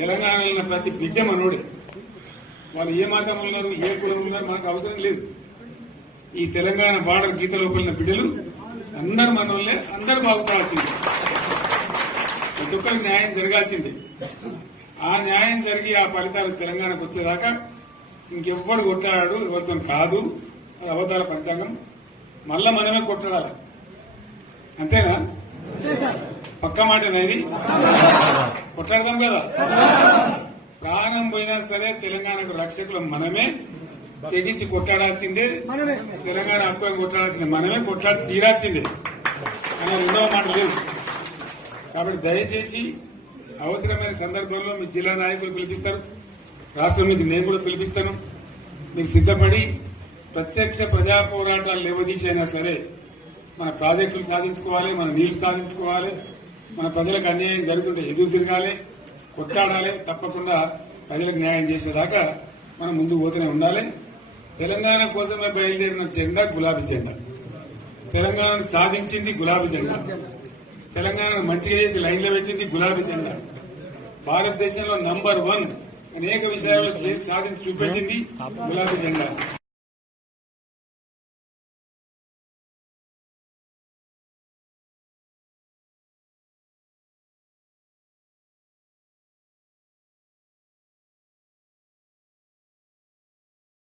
తెలంగాణలో ఉన్న ప్రతి బిడ్డ మనోడే. వాళ్ళు ఏ మతం ఉన్నారు ఏ కులం ఉన్నారు మనకు అవసరం లేదు. ఈ తెలంగాణ బార్డర్ గీత లోపలిన బిడ్డలు అందరు మనోళ్ళే అందరు బాగుపడాల్సిందే. ప్రతి ఒక్కరికి న్యాయం జరగాల్సిందే. ఆ న్యాయం జరిగి ఆ ఫలితాలు తెలంగాణకు వచ్చేదాకా ఇంకెవ్వడు కొట్లాడాడు ఎవరితో కాదు. అది అబద్దాల పంచాంగం. మళ్ళా మనమే కొట్లాడాలి. అంతేనా? పక్క మాట అనేది కొట్లాడదాం కదా. ప్రాణం పోయినా సరే తెలంగాణకు రక్షకులు మనమే. తెగించి కొట్లాడాల్సిందే. తెలంగాణ హక్కులను కొట్లాడాల్సిందే. మనమే కొట్లాడి తీరాల్సిందే. అని రెండవ మాట లేదు. కాబట్టి దయచేసి అవసరమైన సందర్భంలో మీ జిల్లా నాయకులు పిలిపిస్తారు. రాష్ట్రం నుంచి నేను కూడా పిలిపిస్తాను. మీరు సిద్ధపడి ప్రత్యక్ష ప్రజా పోరాటాలు లేవదీసైనా సరే మన ప్రాజెక్టులు సాధించుకోవాలి మన నీళ్ళు సాధించుకోవాలి. మన ప్రజలకు అన్యాయం జరుగుతుంటే ఎదురు తిరగాలి కొట్లాడాలి తప్పకుండా ప్రజలకు న్యాయం చేసేదాకా మనం ముందు పోతూనే ఉండాలి. తెలంగాణ కోసమే బయలుదేరిన జెండా గులాబీ జెండా. తెలంగాణను సాధించింది గులాబీ జెండా. తెలంగాణను మంచిగా చేసి లైన్లో పెట్టింది గులాబీ జెండా. భారతదేశంలో నంబర్ వన్ అనేక విషయాల్లో చేసి సాధించి చూపెట్టింది గులాబీ జెండా.